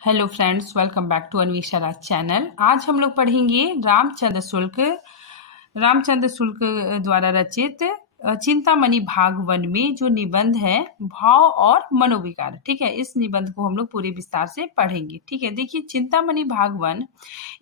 Hello friends, welcome back to Anvesha Raj channel. आज हम लोग पढ़ेंगे रामचंद्र शुक्ल द्वारा रचित चिंतामणि भाग 1 में जो निबंध है भाव और मनोविकार। ठीक है, इस निबंध को हम लोग पूरे विस्तार से पढ़ेंगे। ठीक है, देखिए चिंतामणि भाग 1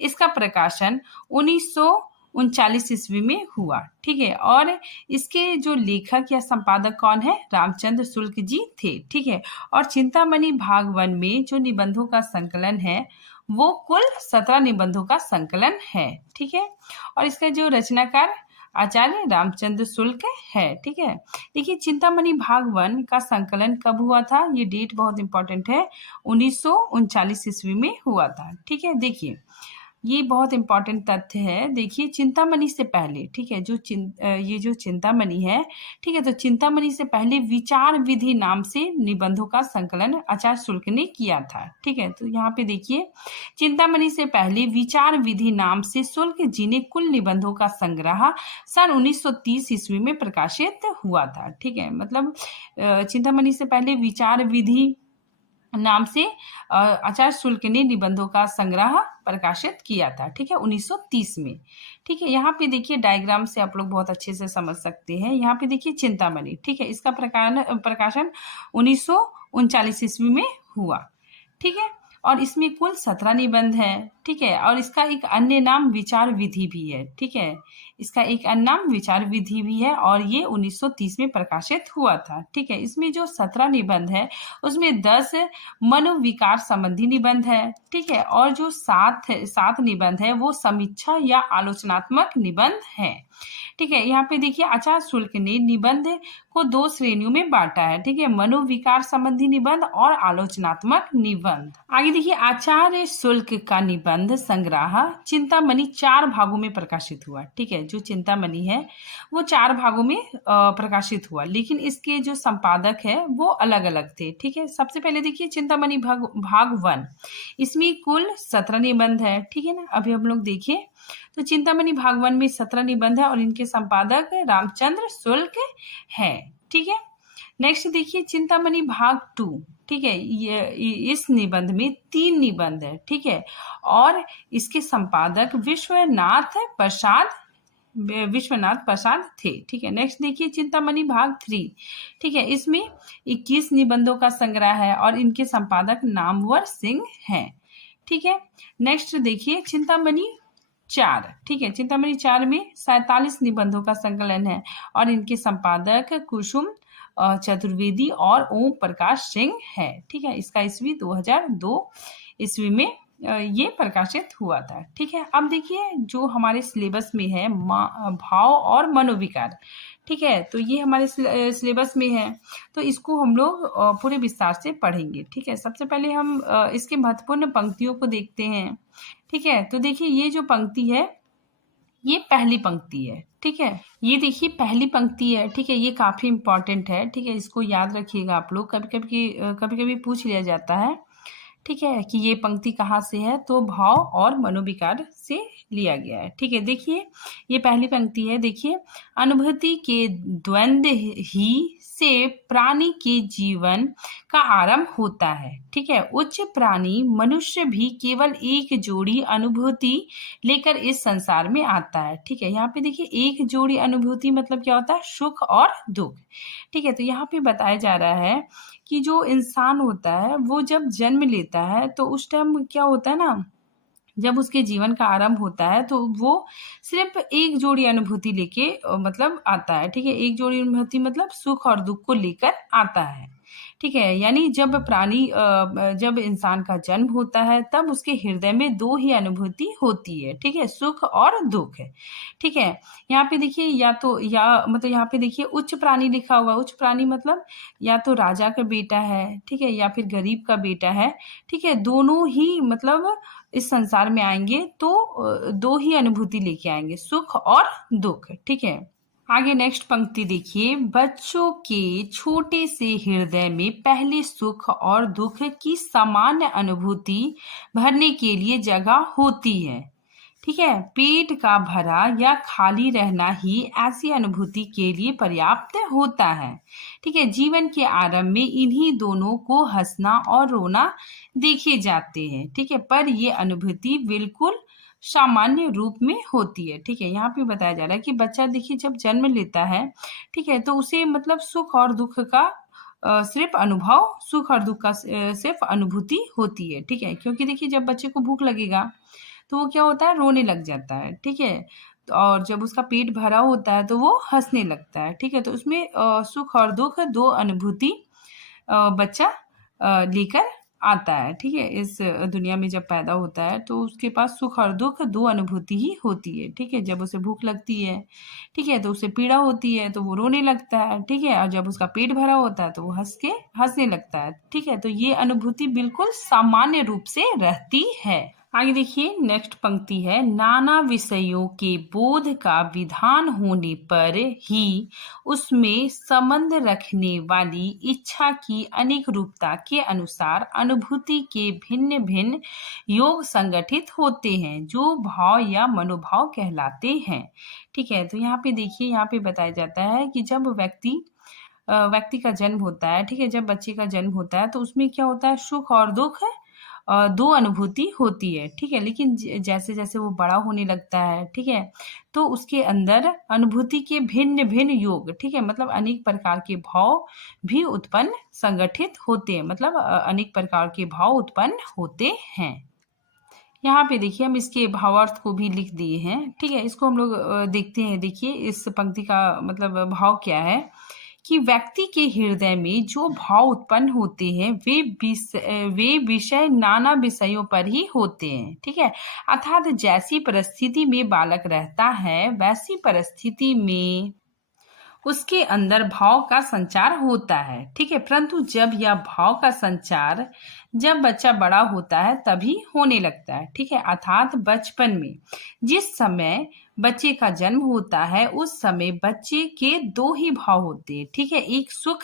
इसका प्रकाशन 1939 ईस्वी में हुआ। ठीक है, और इसके जो लेखक या संपादक कौन है? रामचंद्र शुक्ल जी थे। ठीक है, और चिंतामणि भाग 1 में जो निबंधों का संकलन है वो कुल 17 निबंधों का संकलन है। ठीक है, और इसका जो रचनाकार आचार्य रामचंद्र शुक्ल है। ठीक है, देखिए चिंतामणि भाग 1 का संकलन कब हुआ था? ये डेट बहुत इंपॉर्टेंट है, 1939 ईस्वी में हुआ था। ठीक है, देखिए ये बहुत इंपॉर्टेंट तथ्य है। देखिए चिंतामणि से पहले, ठीक है, ये जो चिंतामणि है, ठीक है, तो चिंतामणि से पहले विचार विधि नाम से निबंधों का संकलन आचार्य शुक्ल ने किया था। ठीक है, तो यहाँ पे देखिए चिंतामणि से पहले विचार विधि नाम से शुक्ल जी ने कुल निबंधों का संग्रह सन 1930 ईस्वी में प्रकाशित हुआ था। ठीक है, मतलब चिंतामणि से पहले विचार विधि नाम से आचार्य शुक्ल ने निबंधों का संग्रह प्रकाशित किया था। ठीक है, 1930 में। ठीक है, यहाँ पे देखिए डायग्राम से आप लोग बहुत अच्छे से समझ सकते हैं। यहाँ पे देखिए चिंतामणि, ठीक है, इसका प्रकाशन 1939 ईस्वी में हुआ। ठीक है, और इसमें कुल 17 निबंध है। ठीक है, और इसका एक अन्य नाम विचार विधि भी है। ठीक है, इसका एक अन्य नाम विचार विधि भी है और ये 1930 में प्रकाशित हुआ था। ठीक है, इसमें जो 17 निबंध है उसमें 10 मनोविकार संबंधी निबंध है। ठीक है, और जो 7 निबंध है वो समीक्षा या आलोचनात्मक निबंध है। ठीक है, यहाँ पे देखिए आचार्य शुक्ल ने निबंध को 2 श्रेणियों में बांटा है। ठीक है, मनोविकार संबंधी निबंध और आलोचनात्मक निबंध। आगे देखिए आचार्य शुक्ल का निबंध संग्रह चिंतामणि 4 भागों में प्रकाशित हुआ। ठीक है, जो चिंतामणि है वो 4 भागों में प्रकाशित हुआ, लेकिन इसके जो संपादक है वो अलग अलग थे। ठीक है, सबसे पहले देखिए चिंतामणि भाग 1, इसमें कुल 17 निबंध है। ठीक है ना, अभी हम लोग देखिए तो चिंतामणि भाग 1 में 17 निबंध है और इनके संपादक रामचंद्र शुक्ल है। ठीक है, नेक्स्ट देखिए चिंतामणि भाग 2। ठीक है, ये इस निबंध में 3 निबंध है। ठीक है, और इसके संपादक विश्वनाथ प्रसाद थे। ठीक है, नेक्स्ट देखिए चिंतामणि भाग 3। ठीक है, इसमें 21 निबंधों का संग्रह है और इनके संपादक नामवर सिंह हैं। ठीक है, नेक्स्ट देखिए चिंतामणि 4। ठीक है, चिंतामणि 4 में 47 निबंधों का संकलन है और इनके संपादक कुसुम चतुर्वेदी और ओम प्रकाश सिंह है। ठीक है, इसका ईस्वी 2002 ईस्वी में ये प्रकाशित हुआ था। ठीक है, अब देखिए जो हमारे सिलेबस में है भाव और मनोविकार। ठीक है, तो ये हमारे सिलेबस में है, तो इसको हम लोग पूरे विस्तार से पढ़ेंगे। ठीक है, सबसे पहले हम इसके महत्वपूर्ण पंक्तियों को देखते हैं। ठीक है, तो देखिए ये जो पंक्ति है ये पहली पंक्ति है। ठीक है, ये देखिए पहली पंक्ति है। ठीक है, ये काफी इंपॉर्टेंट है। ठीक है, इसको याद रखिएगा आप लोग, कभी कभी पूछ लिया जाता है। ठीक है, कि ये पंक्ति कहाँ से है, तो भाव और मनोविकार से लिया गया है। ठीक है, देखिए ये पहली पंक्ति है। देखिए अनुभूति के द्वंद्व ही से प्राणी के जीवन का आरंभ होता है। ठीक है, उच्च प्राणी मनुष्य भी केवल एक जोड़ी अनुभूति लेकर इस संसार में आता है। ठीक है, यहाँ पे देखिए एक जोड़ी अनुभूति मतलब क्या होता है? सुख और दुख। ठीक है, तो यहाँ पे बताया जा रहा है कि जो इंसान होता है वो जब जन्म लेता है तो उस टाइम क्या होता है ना, जब उसके जीवन का आरंभ होता है तो वो सिर्फ एक जोड़ी अनुभूति लेके मतलब आता है। ठीक है, एक जोड़ी अनुभूति मतलब सुख और दुख को लेकर आता है। ठीक है, यानी जब इंसान का जन्म होता है तब उसके हृदय में 2 ही अनुभूति होती है। ठीक है, सुख और दुख है। ठीक है, यहाँ पे देखिए यहाँ पे देखिए उच्च प्राणी लिखा हुआ है। उच्च प्राणी मतलब या तो राजा का बेटा है, ठीक है, या फिर गरीब का बेटा है। ठीक है, दोनों ही मतलब इस संसार में आएंगे तो 2 ही अनुभूति लेके आएंगे, सुख और दुख। ठीक है, आगे नेक्स्ट पंक्ति देखिए, बच्चों के छोटे से हृदय में पहले सुख और दुख की सामान्य अनुभूति भरने के लिए जगह होती है। ठीक है, पेट का भरा या खाली रहना ही ऐसी अनुभूति के लिए पर्याप्त होता है। ठीक है, जीवन के आरंभ में इन्हीं दोनों को हंसना और रोना देखे जाते हैं। ठीक है, पर ये अनुभूति बिल्कुल सामान्य रूप में होती है। ठीक है, यहाँ पे बताया जा रहा है कि बच्चा देखिए जब जन्म लेता है, ठीक है, तो उसे मतलब सुख और दुख का सिर्फ अनुभव, सुख और दुख का सिर्फ अनुभूति होती है। ठीक है, क्योंकि देखिए जब बच्चे को भूख लगेगा तो वो क्या होता है, रोने लग जाता है। ठीक है, और जब उसका पेट भरा होता है तो वो हंसने लगता है। ठीक है, तो उसमें सुख और दुख दो अनुभूति बच्चा लेकर आता है। ठीक है, इस दुनिया में जब पैदा होता है तो उसके पास सुख और दुख दो अनुभूति ही होती है। ठीक है, जब उसे भूख लगती है, ठीक है, तो उसे पीड़ा होती है तो वो रोने लगता है। ठीक है, और जब उसका पेट भरा होता है तो वो हंस के हंसने लगता है। ठीक है, तो ये अनुभूति बिल्कुल सामान्य रूप से रहती है। आगे देखिए नेक्स्ट पंक्ति है, नाना विषयों के बोध का विधान होने पर ही उसमें संबंध रखने वाली इच्छा की अनेक रूपता के अनुसार अनुभूति के भिन्न भिन्न योग संगठित होते हैं जो भाव या मनोभाव कहलाते हैं। ठीक है, तो यहाँ पे देखिए, यहाँ पे बताया जाता है कि जब व्यक्ति का जन्म होता है, ठीक है, जब बच्चे का जन्म होता है तो उसमें क्या होता है, सुख और दुख दो अनुभूति होती है। ठीक है, लेकिन जैसे जैसे वो बड़ा होने लगता है, ठीक है, तो उसके अंदर अनुभूति के भिन्न भिन्न योग, ठीक है, मतलब अनेक प्रकार के भाव भी उत्पन्न संगठित होते हैं, मतलब अनेक प्रकार के भाव उत्पन्न होते हैं। यहाँ पे देखिए हम इसके भावार्थ को भी लिख दिए हैं। ठीक है, इसको हम लोग देखते हैं। देखिए इस पंक्ति का मतलब भाव क्या है कि व्यक्ति के हृदय में जो भाव उत्पन्न होते हैं वे विषय नाना विषयों पर ही होते हैं। ठीक है, अर्थात जैसी परिस्थिति में बालक रहता है वैसी परिस्थिति में उसके अंदर भाव का संचार होता है। ठीक है, परंतु जब यह भाव का संचार जब बच्चा बड़ा होता है तभी होने लगता है। ठीक है, अर्थात बचपन में जिस समय बच्चे का जन्म होता है उस समय बच्चे के दो ही भाव होते हैं। ठीक है, एक सुख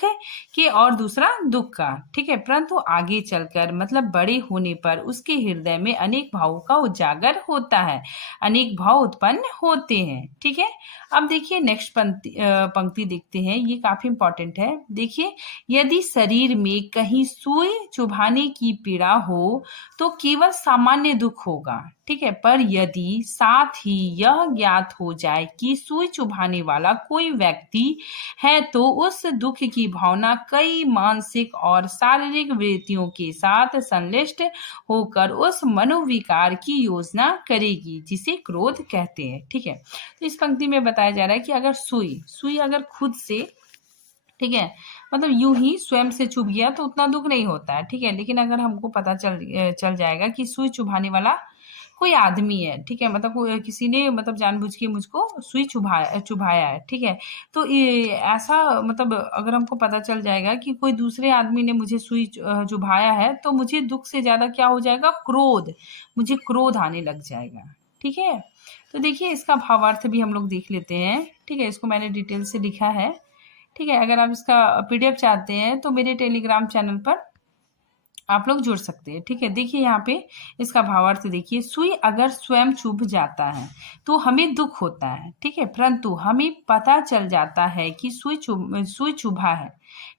के और दूसरा दुख का। ठीक है, परंतु आगे चलकर मतलब बड़े होने पर उसके हृदय में अनेक भावों का उजागर होता है, अनेक भाव उत्पन्न होते हैं। ठीक है, अब देखिए नेक्स्ट पंक्ति देखते हैं, ये काफी इंपॉर्टेंट है। देखिए, यदि शरीर में कहीं सुई चुभाने की पीड़ा हो तो केवल सामान्य दुख होगा। ठीक है, पर यदि साथ ही यह ज्ञात हो जाए कि सुई चुभाने वाला कोई व्यक्ति है तो उस दुख की भावना कई मानसिक और शारीरिक वृत्तियों के साथ संश्लिष्ट होकर उस मनोविकार की योजना करेगी जिसे क्रोध कहते हैं। ठीक है, तो इस पंक्ति में बताया जा रहा है कि अगर सुई अगर खुद से, ठीक है, मतलब यूं ही स्वयं से चुभ गया तो उतना दुख नहीं होता है। ठीक है, लेकिन अगर हमको पता चल जाएगा कि सुई चुभाने वाला कोई आदमी है, ठीक है, मतलब किसी ने मतलब जानबूझ के मुझको सुई चुभाया है, ठीक है, तो ऐसा मतलब अगर हमको पता चल जाएगा कि कोई दूसरे आदमी ने मुझे सुई चुभाया है तो मुझे दुख से ज्यादा क्या हो जाएगा, क्रोध, मुझे क्रोध आने लग जाएगा। ठीक है, तो देखिए इसका भावार्थ भी हम लोग देख लेते हैं। ठीक है, इसको मैंने डिटेल से लिखा है। ठीक है, अगर आप इसका पीडीएफ चाहते हैं तो मेरे टेलीग्राम चैनल पर आप लोग जुड़ सकते हैं। ठीक है, देखिए यहाँ पे इसका भावार्थ देखिए, सुई अगर स्वयं चुभ जाता है तो हमें दुख होता है। ठीक है, परंतु हमें पता चल जाता है कि सुई चुभा है।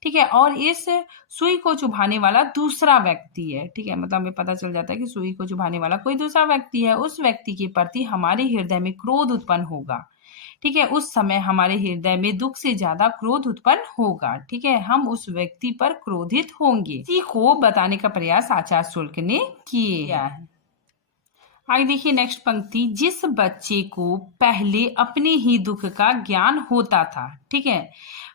ठीक है, और इस सुई को चुभाने वाला दूसरा व्यक्ति है। ठीक है, मतलब हमें पता चल जाता है कि सुई को चुभाने वाला कोई दूसरा व्यक्ति है। उस व्यक्ति के प्रति हमारे हृदय में क्रोध उत्पन्न होगा। ठीक है, उस समय हमारे हृदय में दुख से ज्यादा क्रोध उत्पन्न होगा। ठीक है, हम उस व्यक्ति पर क्रोधित होंगे। इसी को बताने का प्रयास आचार्य शुल्क ने किया है। आगे देखिए नेक्स्ट पंक्ति, जिस बच्चे को पहले अपने ही दुख का ज्ञान होता था, ठीक है,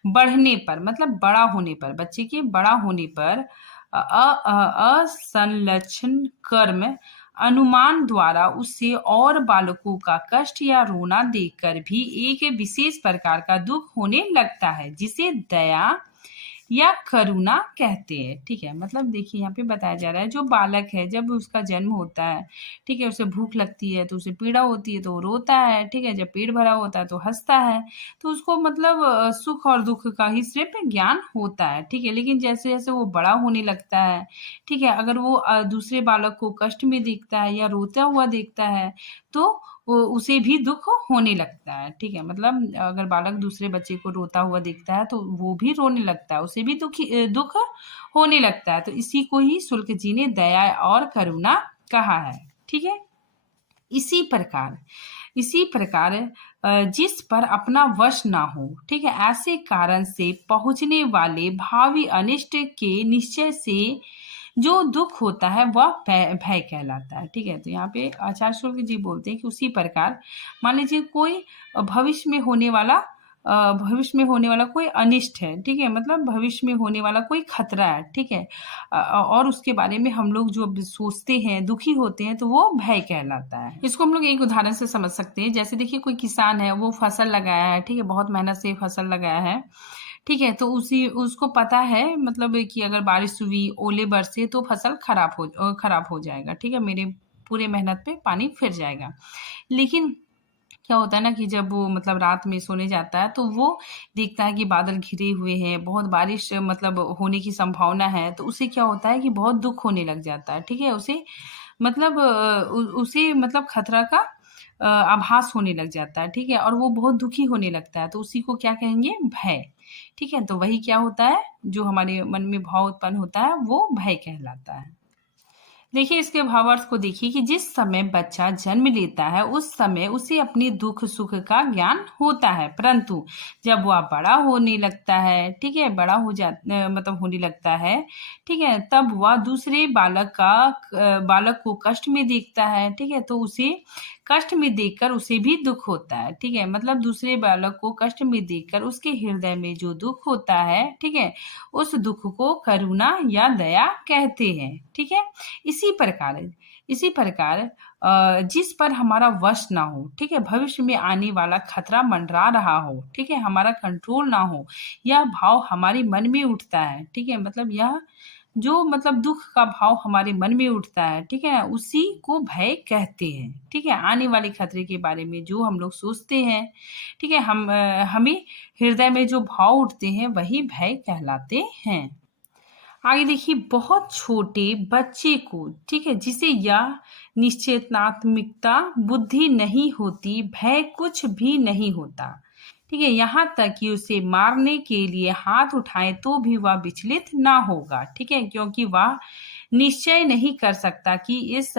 बढ़ने पर मतलब बड़ा होने पर, बच्चे के बड़ा होने पर असंलक्षण कर्म अनुमान द्वारा उसे और बालकों का कष्ट या रोना देखकर भी एक विशेष प्रकार का दुख होने लगता है जिसे दया या करुणा कहते हैं। ठीक है, मतलब देखिए यहाँ पे बताया जा रहा है, जो बालक है जब उसका जन्म होता है, ठीक है, उसे भूख लगती है तो उसे पीड़ा होती है तो वो रोता है। ठीक है, जब पेट भरा होता है तो हंसता है, तो उसको मतलब सुख और दुख का ही सिर्फ ज्ञान होता है। ठीक है, लेकिन जैसे जैसे वो बड़ा होने लगता है, ठीक है, अगर वो दूसरे बालक को कष्ट में देखता है या रोता हुआ देखता है तो उसे भी दुख होने लगता है। ठीक है, मतलब अगर बालक दूसरे बच्चे को रोता हुआ देखता है तो वो भी रोने लगता है, उसे भी दुख होने लगता है। तो इसी को ही शुल्क जी ने दया और करुणा कहा है। ठीक है, इसी प्रकार जिस पर अपना वश ना हो, ठीक है, ऐसे कारण से पहुंचने वाले भावी अनिष्ट के निश्चय से जो दुख होता है वह भय कहलाता है। ठीक है, तो यहाँ पे आचार्य शुल्क जी बोलते हैं कि उसी प्रकार मान लीजिए कोई भविष्य में होने वाला कोई अनिष्ट है, ठीक है, मतलब भविष्य में होने वाला कोई खतरा है, ठीक है, और उसके बारे में हम लोग जो सोचते हैं, दुखी होते हैं, तो वो भय कहलाता है। इसको हम लोग एक उदाहरण से समझ सकते हैं। जैसे देखिए कोई किसान है, वो फसल लगाया है, ठीक है, बहुत मेहनत से फसल लगाया है, ठीक है, तो उसको पता है मतलब कि अगर बारिश हुई, ओले बरसे तो फसल खराब हो जाएगा, ठीक है, मेरे पूरे मेहनत पे पानी फिर जाएगा। लेकिन क्या होता है ना कि जब वो मतलब रात में सोने जाता है तो वो देखता है कि बादल घिरे हुए हैं, बहुत बारिश मतलब होने की संभावना है, तो उसे क्या होता है कि बहुत दुख होने लग जाता है। ठीक है, उसे मतलब खतरा का आभास होने लग जाता है। ठीक है, और वो बहुत दुखी होने लगता है, तो उसी को क्या कहेंगे? भय। ठीक है, तो वही क्या होता है, जो हमारे मन में भाव उत्पन्न होता है वो भय कहलाता है। देखिए इसके भावार्थ को देखिए कि जिस समय बच्चा जन्म लेता है उस समय उसे अपने दुख सुख का ज्ञान होता है, परंतु जब वह बड़ा होने लगता है, ठीक है, मतलब होने लगता है, ठीक है, तब वह दूसरे बालक को कष्ट में देखता है, ठीक है, तो उसे कष्ट में देखकर उसे भी दुख होता है। ठीक है, मतलब दूसरे बालक को कष्ट में देखकर उसके हृदय में जो दुख होता है, ठीक है, उस दुख को करुणा या दया कहते हैं। ठीक है, इसी प्रकार जिस पर हमारा वश ना हो, ठीक है, भविष्य में आने वाला खतरा मंडरा रहा हो, ठीक है, हमारा कंट्रोल ना हो, यह भाव हमारे मन में उठता है। ठीक है, मतलब यह जो मतलब दुख का भाव हमारे मन में उठता है, ठीक है, उसी को भय कहते हैं। ठीक है, आने वाले खतरे के बारे में जो हम लोग सोचते हैं, ठीक है, हमें हृदय में जो भाव उठते हैं वही भय कहलाते हैं। आगे देखिए, बहुत छोटे बच्चे को, ठीक है, जिसे यह निश्चेतनात्मिकता बुद्धि नहीं होती, भय कुछ भी नहीं होता, ठीक है, यहाँ तक कि उसे मारने के लिए हाथ उठाएं तो भी वह विचलित ना होगा। ठीक है, क्योंकि वह निश्चय नहीं कर सकता कि इस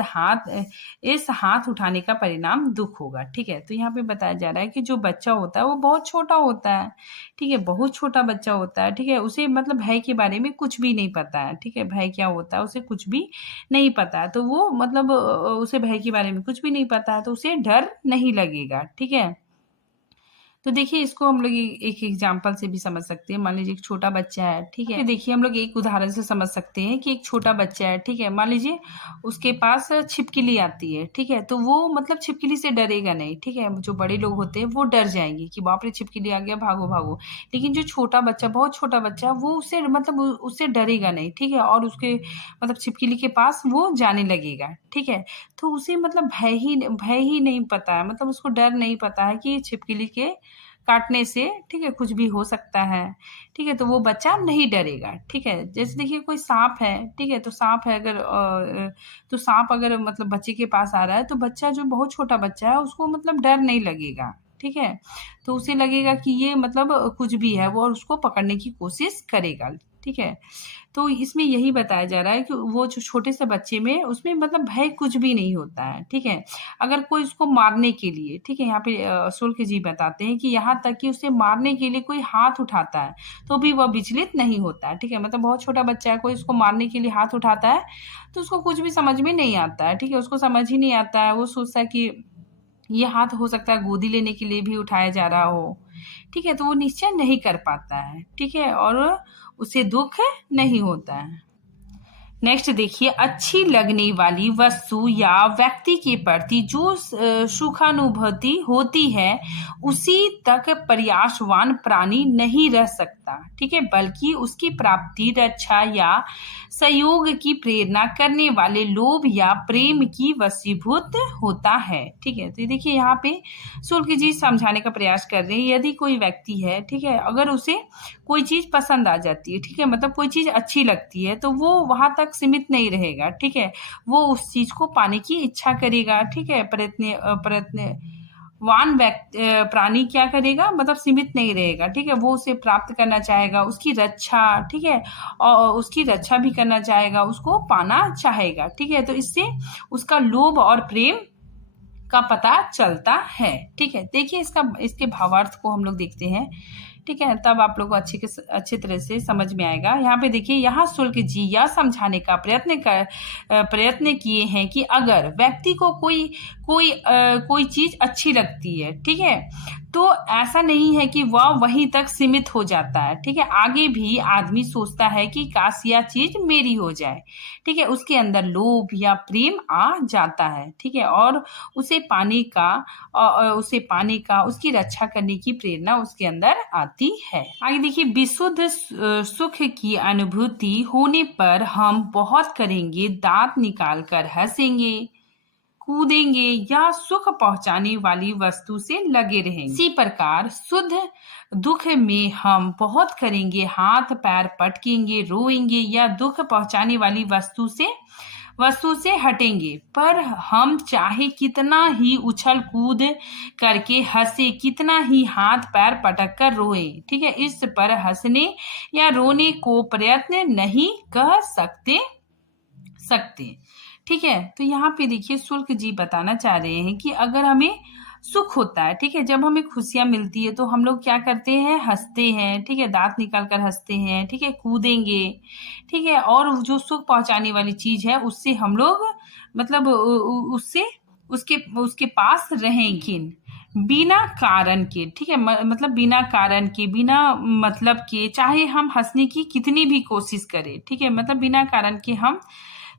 हाथ उठाने का परिणाम दुख होगा। ठीक है, तो यहाँ पे बताया जा रहा है कि जो बच्चा होता है वो बहुत छोटा होता है, ठीक है, बहुत छोटा बच्चा होता है, ठीक है, उसे मतलब भय के बारे में कुछ भी नहीं पता है। ठीक है, भय क्या होता है उसे कुछ भी नहीं पता है, तो वो मतलब उसे भय के बारे में कुछ भी नहीं पता है, तो उसे डर नहीं लगेगा। ठीक है, तो देखिए इसको हम लोग एक एग्जाम्पल से भी समझ सकते हैं। मान लीजिए एक छोटा बच्चा है, ठीक है, देखिए हम लोग एक उदाहरण से समझ सकते हैं कि एक छोटा बच्चा है, ठीक है, मान लीजिए उसके पास छिपकली आती है, ठीक है, तो वो मतलब छिपकली से डरेगा नहीं। ठीक है, जो बड़े लोग होते हैं वो डर जाएंगे कि बाप रे छिपकली आ गया, भागो भागो। लेकिन जो छोटा बच्चा, बहुत छोटा बच्चा, वो उससे मतलब उससे डरेगा नहीं, ठीक है, और उसके मतलब छिपकली के पास वो जाने लगेगा। ठीक है, तो उसे मतलब भय ही नहीं पता है, मतलब उसको डर नहीं पता है कि छिपकली के काटने से, ठीक है, कुछ भी हो सकता है। ठीक है, तो वो बच्चा नहीं डरेगा। ठीक है, जैसे देखिए कोई सांप है, ठीक है, तो सांप अगर मतलब बच्चे के पास आ रहा है तो बच्चा, जो बहुत छोटा बच्चा है, उसको मतलब डर नहीं लगेगा। ठीक है, तो उसे लगेगा कि ये मतलब कुछ भी है, वो और उसको पकड़ने की कोशिश करेगा। ठीक है, तो इसमें यही बताया जा रहा है कि वो जो छोटे से बच्चे में, उसमें मतलब भय कुछ भी नहीं होता है। ठीक है, अगर कोई उसको मारने के लिए, ठीक है, यहाँ पे शुल्क जी बताते हैं कि यहाँ तक कि उसे मारने के लिए कोई हाथ उठाता है तो भी वह विचलित नहीं होता है। ठीक है, मतलब बहुत छोटा बच्चा है, कोई उसको मारने के लिए हाथ उठाता है तो उसको कुछ भी समझ में नहीं आता है। ठीक है, उसको समझ ही नहीं आता है, वो सोचता है कि ये हाथ हो सकता है गोदी लेने के लिए भी उठाया जा रहा हो। ठीक है, तो वो निश्चय नहीं कर पाता है। ठीक है, और उसे दुख नहीं होता है। नेक्स्ट देखिए, अच्छी लगने वाली वस्तु या व्यक्ति के प्रति जो सुखानुभूति होती है उसी तक प्रयासवान प्राणी नहीं रह सकता। ठीक है, बल्कि उसकी प्राप्ति, रक्षा या सहयोग की प्रेरणा करने वाले लोभ या प्रेम की वशीभूत होता है। ठीक है, तो देखिए यहाँ पे शुल्क जी समझाने का प्रयास कर रहे हैं। यदि कोई व्यक्ति है, ठीक है, अगर उसे कोई चीज पसंद आ जाती है, ठीक है, मतलब कोई चीज अच्छी लगती है, तो वो वहां तक तक सीमित नहीं रहेगा, ठीक है। वो उस चीज को पाने की इच्छा करेगा, ठीक है। प्रयत्नवान प्राणी क्या करेगा, मतलब सीमित नहीं रहेगा, ठीक है। वो उसे प्राप्त करना चाहेगा, उसकी रक्षा, ठीक है, और उसकी रक्षा भी करना चाहेगा, उसको पाना चाहेगा, ठीक है। तो इससे उसका लोभ और प्रेम का पता चलता है, ठीक है। देखिए इसके भावार्थ को हम लोग देखते हैं, ठीक है, तब आप लोग को अच्छी तरह से समझ में आएगा। यहाँ पे देखिए, यहाँ शुल्क जी यह समझाने का प्रयत्न किए हैं कि अगर व्यक्ति को कोई चीज अच्छी लगती है, ठीक है, तो ऐसा नहीं है कि वह वहीं तक सीमित हो जाता है, ठीक है। आगे भी आदमी सोचता है कि काश यह चीज मेरी हो जाए, ठीक है। उसके अंदर लोभ या प्रेम आ जाता है, ठीक है, और उसे पाने का उसकी रक्षा करने की प्रेरणा उसके अंदर आती है। आगे देखिए, विशुद्ध सुख की अनुभूति होने पर हम बहुत करेंगे, दांत निकाल कर हंसेंगे, कूदेंगे या सुख पहुंचाने वाली वस्तु से लगे रहेंगे। इसी प्रकार शुद्ध दुख में हम बहुत करेंगे, हाथ पैर पटकेंगे, रोएंगे या दुख पहुंचाने वाली वस्तु से हटेंगे। पर हम चाहे कितना ही उछल कूद करके हंसे, कितना ही हाथ पैर पटक कर रोए, ठीक है, इस पर हंसने या रोने को प्रयत्न नहीं कह सकते, ठीक है। तो यहाँ पे देखिए, शुल्क जी बताना चाह रहे हैं कि अगर हमें सुख होता है, ठीक है, जब हमें खुशियां मिलती है तो हम लोग क्या करते हैं, हंसते हैं, ठीक है, दांत निकाल कर हंसते हैं, ठीक है, कूदेंगे, ठीक है, और जो सुख पहुंचाने वाली चीज है उससे हम लोग मतलब उससे उसके पास रहेंगे बिना कारण के, ठीक है, मतलब बिना कारण के, बिना मतलब के, चाहे हम हंसने की कितनी भी कोशिश करें, ठीक है, मतलब बिना कारण के हम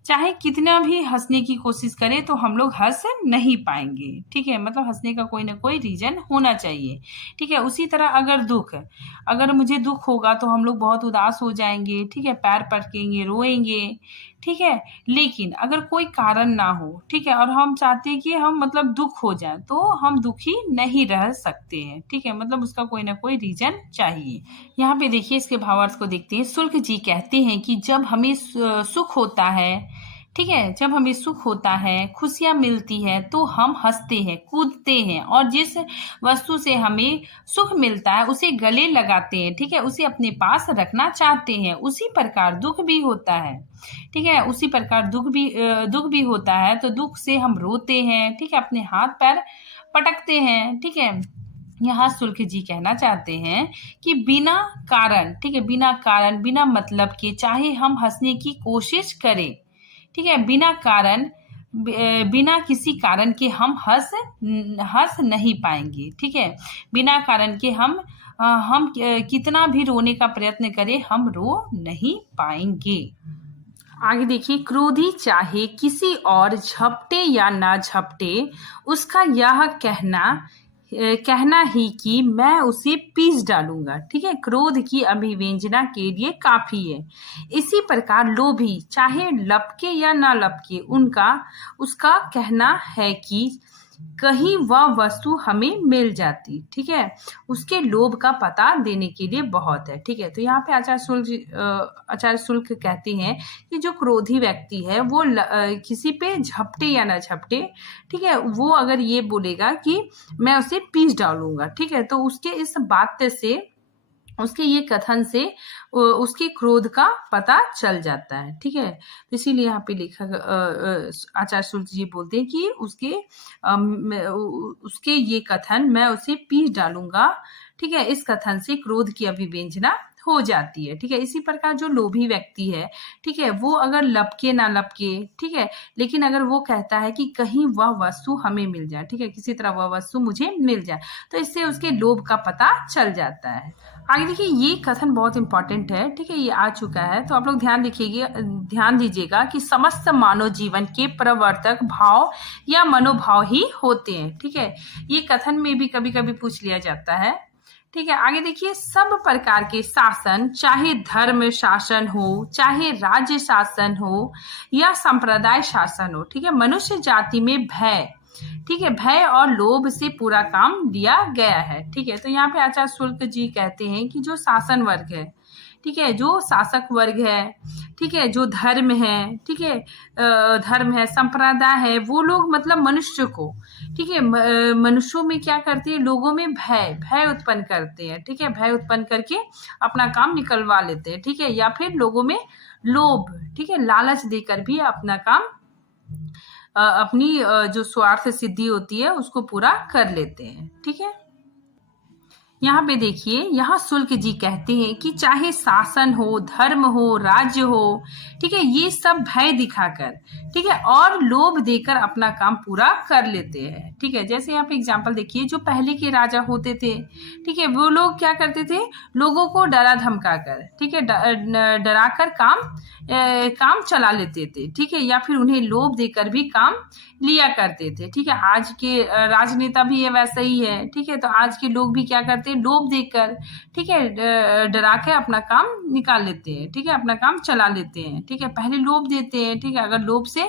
चाहे कितना भी हंसने की कोशिश करें तो हम लोग हंस नहीं पाएंगे, ठीक है, मतलब हंसने का कोई ना कोई रीजन होना चाहिए, ठीक है। उसी तरह अगर मुझे दुख होगा तो हम लोग बहुत उदास हो जाएंगे, ठीक है, पैर पटकेंगे, रोएंगे, ठीक है। लेकिन अगर कोई कारण ना हो, ठीक है, और हम चाहते हैं कि हम मतलब दुख हो जाए, तो हम दुखी नहीं रह सकते हैं, ठीक है, मतलब उसका कोई ना कोई रीजन चाहिए। यहाँ पे देखिए, इसके भावार्थ को देखते हैं। शुल्क जी कहते हैं कि जब हमें सुख होता है, ठीक है, जब हमें सुख होता है, खुशियां मिलती है, तो हम हंसते हैं, कूदते हैं, और जिस वस्तु से हमें सुख मिलता है उसे गले लगाते हैं, ठीक है, उसे अपने पास रखना चाहते हैं। उसी प्रकार दुख भी होता है, ठीक है, उसी प्रकार दुख भी होता है, तो दुख से हम रोते हैं, ठीक है, अपने हाथ पैर पटकते हैं, ठीक है। यहाँ शुल्क जी कहना चाहते हैं कि बिना कारण, ठीक है, बिना कारण, बिना मतलब के चाहे हम हंसने की कोशिश करें, ठीक है, बिना किसी कारण के हम हंस नहीं पाएंगे, ठीक है, बिना कारण के हम कितना भी रोने का प्रयत्न करें, हम रो नहीं पाएंगे। आगे देखिए, क्रोधी चाहे किसी और झपटे या ना झपटे, उसका यह कहना ही कि मैं उसे पीस डालूंगा, ठीक है, क्रोध की अभिव्यंजना के लिए काफी है। इसी प्रकार लोभी चाहे लपके या ना लपके, उसका कहना है कि कहीं वह वस्तु हमें मिल जाती, ठीक है, उसके लोभ का पता देने के लिए बहुत है, ठीक है। तो यहाँ पे आचार्य शुल्क कहते हैं कि जो क्रोधी व्यक्ति है वो किसी पे झपटे या ना झपटे, ठीक है, वो अगर ये बोलेगा कि मैं उसे पीस डालूंगा, ठीक है, तो उसके इस बात से, उसके ये कथन से उसके क्रोध का पता चल जाता है, ठीक है। तो इसीलिए यहाँ पे लेखक आचार्य शुल्क जी बोलते हैं कि उसके ये कथन, मैं उसे पीस डालूंगा, ठीक है, इस कथन से क्रोध की अभिव्यंजना हो जाती है, ठीक है। इसी प्रकार जो लोभी व्यक्ति है, ठीक है, वो अगर लपके ना लपके, ठीक है, लेकिन अगर वो कहता है कि कहीं वह वस्तु हमें मिल जाए, ठीक है, किसी तरह वह वस्तु मुझे मिल जाए, तो इससे उसके लोभ का पता चल जाता है। आगे देखिए, ये कथन बहुत इंपॉर्टेंट है, ठीक है, ये आ चुका है, तो आप लोग ध्यान दीजिएगा कि समस्त मानव जीवन के प्रवर्तक भाव या मनोभाव ही होते हैं, ठीक है। ये कथन में भी कभी कभी पूछ लिया जाता है, ठीक है। आगे देखिए, सब प्रकार के शासन, चाहे धर्म शासन हो, चाहे राज्य शासन हो या संप्रदाय शासन हो, ठीक है, मनुष्य जाति में भय, ठीक है, भय और लोभ से पूरा काम लिया गया है, ठीक है। तो यहाँ पे आचार्य शुल्क जी कहते हैं कि जो शासन वर्ग है, ठीक है, जो शासक वर्ग है, ठीक है, जो धर्म है, ठीक है, धर्म है, संप्रदाय है, वो लोग मतलब मनुष्य को, ठीक है, मनुष्यों में क्या करते हैं, लोगों में भय भय उत्पन्न करते हैं, ठीक है, भय उत्पन्न करके अपना काम निकलवा लेते हैं, ठीक है, या फिर लोगों में लोभ, ठीक है, लालच देकर भी अपना काम अपनी जो स्वार्थ सिद्धि होती है उसको पूरा कर लेते हैं, ठीक है। यहाँ पे देखिए, यहाँ शुल्क जी कहते हैं कि चाहे शासन हो, धर्म हो, राज्य हो, ठीक है, ये सब भय दिखाकर, ठीक है, और लोभ देकर अपना काम पूरा कर लेते हैं, ठीक है। जैसे यहाँ पे एग्जांपल देखिए, जो पहले के राजा होते थे, ठीक है, वो लोग क्या करते थे, लोगों को डरा धमका कर, ठीक है, डरा कर काम चला लेते थे, ठीक है, या फिर उन्हें लोभ देकर भी काम लिया करते थे, ठीक है। आज के राजनेता भी ये वैसा ही है, ठीक है, तो आज के लोग भी क्या करते हैं, लोभ देकर, ठीक है, डरा के अपना काम निकाल लेते हैं, ठीक है, अपना काम चला लेते हैं, ठीक है। पहले लोभ देते हैं, ठीक है, अगर लोभ से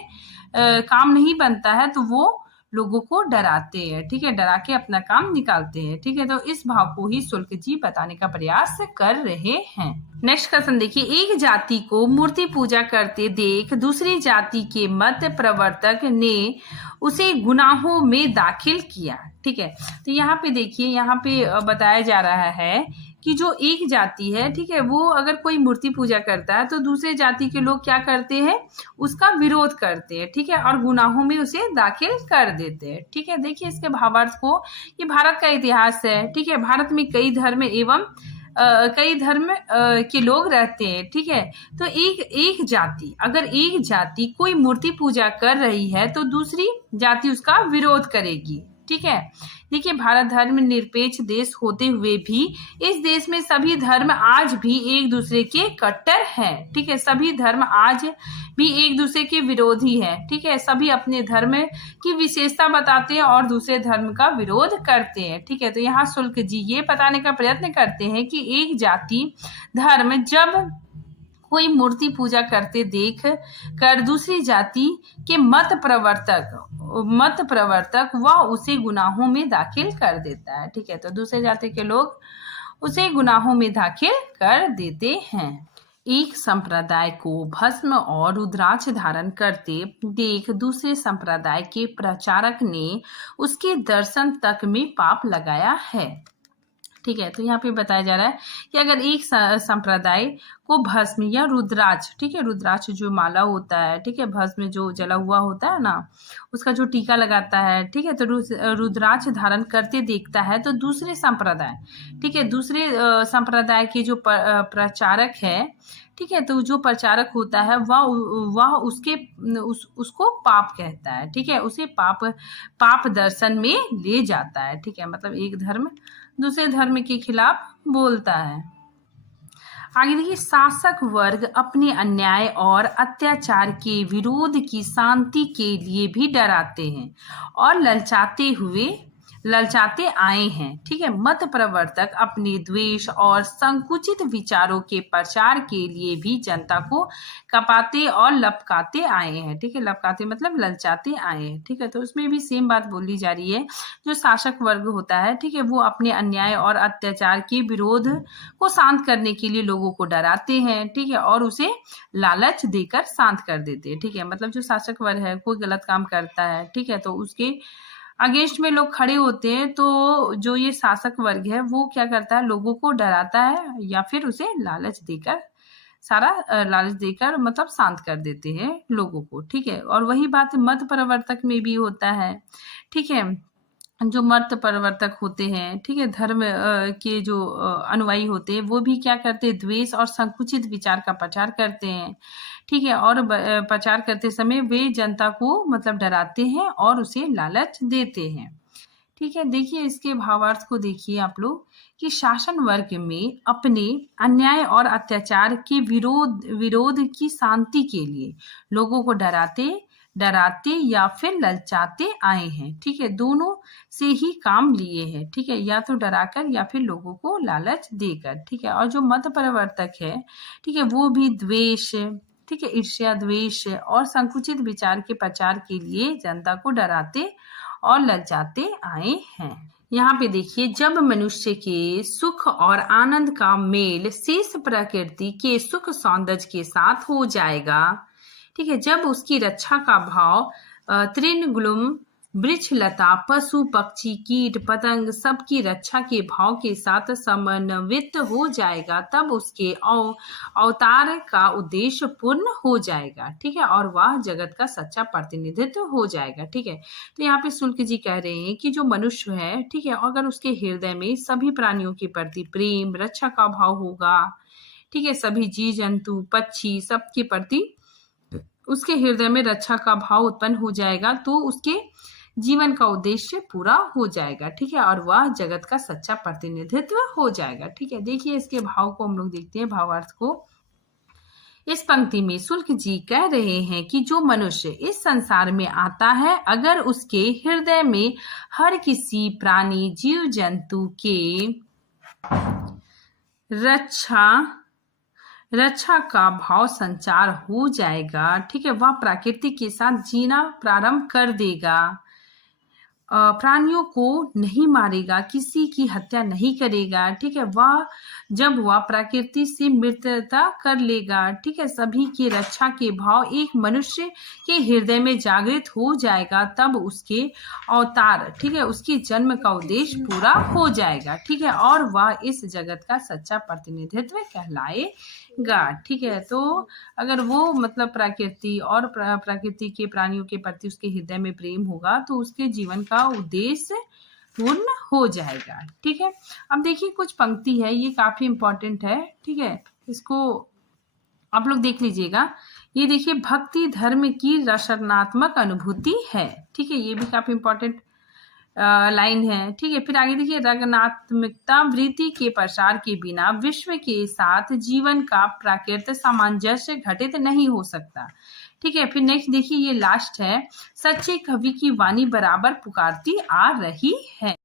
काम नहीं बनता है तो वो लोगों को डराते हैं, ठीक है, डरा के अपना काम निकालते हैं, ठीक है। तो इस भाव को ही शुल्क जी बताने का प्रयास कर रहे हैं। नेक्स्ट क्वेश्चन देखिए, एक जाति को मूर्ति पूजा करते देख दूसरी जाति के मत प्रवर्तक ने उसे गुनाहों में दाखिल किया, ठीक है। तो यहाँ पे देखिए, यहाँ पे बताया जा रहा है कि जो एक जाति है, ठीक है, वो अगर कोई मूर्ति पूजा करता है तो दूसरे जाति के लोग क्या करते हैं, उसका विरोध करते हैं, ठीक है, और गुनाहों में उसे दाखिल कर देते हैं, ठीक है। देखिए इसके भावार्थ को, ये भारत का इतिहास है, ठीक है, भारत में कई धर्म एवं कई धर्म के लोग रहते हैं, ठीक है। तो एक जाति, अगर एक जाति कोई मूर्ति पूजा कर रही है तो दूसरी जाति उसका विरोध करेगी, ठीक है। देखिए, भारत धर्म निरपेक्ष देश होते हुए भी इस देश में सभी धर्म आज भी एक दूसरे के कट्टर हैं, ठीक है, सभी धर्म आज भी एक दूसरे के विरोधी हैं, ठीक है, सभी अपने धर्म की विशेषता बताते हैं और दूसरे धर्म का विरोध करते हैं, ठीक है। तो यहाँ शुल्क जी ये बताने का प्रयत्न करते हैं कि एक जाति धर्म जब कोई मूर्ति पूजा करते देख कर दूसरी जाति के मत प्रवर्तक वह उसे गुनाहों में दाखिल कर देता है, ठीक है। तो दूसरे जाति के लोग उसे गुनाहों में दाखिल कर देते हैं। एक संप्रदाय को भस्म और रुद्राक्ष धारण करते देख दूसरे संप्रदाय के प्रचारक ने उसके दर्शन तक में पाप लगाया है, ठीक है। तो यहाँ पे बताया जा रहा है कि अगर एक संप्रदाय को भस्म या रुद्राक्ष, ठीक है, रुद्राक्ष जो माला होता है, ठीक है, भस्म जो जला हुआ होता है ना, उसका जो टीका लगाता है, ठीक है, तो रुद्राक्ष धारण करते देखता है तो दूसरे संप्रदाय, ठीक है, दूसरे संप्रदाय के जो प्रचारक है, ठीक है, तो जो प्रचारक होता है वह उसको पाप कहता है, ठीक है, उसे पाप दर्शन में ले जाता है, ठीक है। मतलब एक धर्म दूसरे धर्म के खिलाफ बोलता है। आगे देखिए, शासक वर्ग अपने अन्याय और अत्याचार के विरोध की शांति के लिए भी डराते हैं और ललचाते आए हैं, ठीक है। मत प्रवर्तक अपने द्वेष और संकुचित विचारों के प्रचार के लिए भी जनता को कपाते और लपकाते आए हैं, ठीक है, लपकाते मतलब ललचाते आए हैं, ठीक है। तो उसमें भी सेम बात बोली जा रही है, जो शासक वर्ग होता है, ठीक है, वो अपने अन्याय और अत्याचार के विरोध को शांत करने के लिए लोगों को डराते हैं, ठीक है, और उसे लालच देकर शांत कर देते हैं, ठीक है। मतलब जो शासक वर्ग है, कोई गलत काम करता है, ठीक है, तो उसके अगेंस्ट में लोग खड़े होते हैं, तो जो ये शासक वर्ग है वो क्या करता है, लोगों को डराता है या फिर उसे लालच देकर मतलब शांत कर देते हैं लोगों को, ठीक है। और वही बात मत प्रवर्तक में भी होता है, ठीक है, जो मत प्रवर्तक होते हैं, ठीक है, धर्म के जो अनुयायी होते हैं वो भी क्या करते हैं, द्वेष और संकुचित विचार का प्रचार करते हैं, ठीक है, और प्रचार करते समय वे जनता को मतलब डराते हैं और उसे लालच देते हैं, ठीक है। देखिए इसके भावार्थ को देखिए आप लोग कि शासन वर्ग में अपने अन्याय और अत्याचार के विरोध की शांति के लिए लोगों को डराते या फिर ललचाते आए हैं, ठीक है, दोनों से ही काम लिए हैं, ठीक है, या तो डराकर या फिर लोगों को लालच देकर, ठीक है। और जो मत प्रवर्तक है, ठीक है, वो भी द्वेष, ठीक है, ईर्ष्या, द्वेष और संकुचित विचार के प्रचार के लिए जनता को डराते और ललचाते आए हैं। यहाँ पे देखिए, जब मनुष्य के सुख और आनंद का मेल शेष प्रकृति के सुख सौंदर्य के साथ हो जाएगा, ठीक है, जब उसकी रक्षा का भाव तृणगुलम वृक्ष लता पशु पक्षी कीट पतंग सबकी रक्षा के भाव के साथ समन्वित हो जाएगा, तब उसके अवतार का उद्देश्य पूर्ण हो जाएगा, ठीक है, और वह जगत का सच्चा प्रतिनिधित्व हो जाएगा, ठीक है। तो यहाँ पे शुल्क जी कह रहे हैं कि जो मनुष्य है, ठीक है, अगर उसके हृदय में सभी प्राणियों के प्रति प्रेम रक्षा का भाव होगा, ठीक है, सभी जीव जंतु पक्षी सबके प्रति उसके हृदय में रक्षा का भाव उत्पन्न हो जाएगा, तो उसके जीवन का उद्देश्य पूरा हो जाएगा, ठीक है, और वह जगत का सच्चा प्रतिनिधित्व हो जाएगा, ठीक है। देखिए इसके भाव को हम लोग देखते हैं, भावार्थ को। इस पंक्ति में शुल्क जी कह रहे हैं कि जो मनुष्य इस संसार में आता है, अगर उसके हृदय में हर किसी प्राणी जीव जंतु के रक्षा का भाव संचार हो जाएगा, ठीक है, वह प्रकृति के साथ जीना प्रारंभ कर देगा, प्राणियों को नहीं मारेगा, किसी की हत्या नहीं करेगा, ठीक है, जब वह प्रकृति से मित्रता कर लेगा, ठीक है, सभी की रक्षा के भाव एक मनुष्य के हृदय में जागृत हो जाएगा, तब उसके अवतार, ठीक है, उसके जन्म का उद्देश्य पूरा हो जाएगा, ठीक है, और वह इस जगत का सच्चा प्रतिनिधित्व कहलाएगा, ठीक है। तो अगर वो मतलब प्रकृति और प्रकृति के प्राणियों के प्रति उसके हृदय में प्रेम होगा, तो उसके जीवन का उद्देश्य पूर्ण हो जाएगा, ठीक है। अब देखिए कुछ पंक्ति है, ये काफी इंपॉर्टेंट है, ठीक है, इसको आप लोग देख लीजिएगा। ये देखिए, भक्ति धर्म की रचनात्मक अनुभूति है, ठीक है, ये भी काफी इंपॉर्टेंट लाइन है, ठीक है। फिर आगे देखिए, रचनात्मकता वृत्ति के प्रसार के बिना विश्व के साथ जीवन का प्राकृतिक सामंजस्य घटित नहीं हो सकता, ठीक है। फिर नेक्स्ट देखिए, ये लास्ट है, सच्चे कवि की वाणी बराबर पुकारती आ रही है।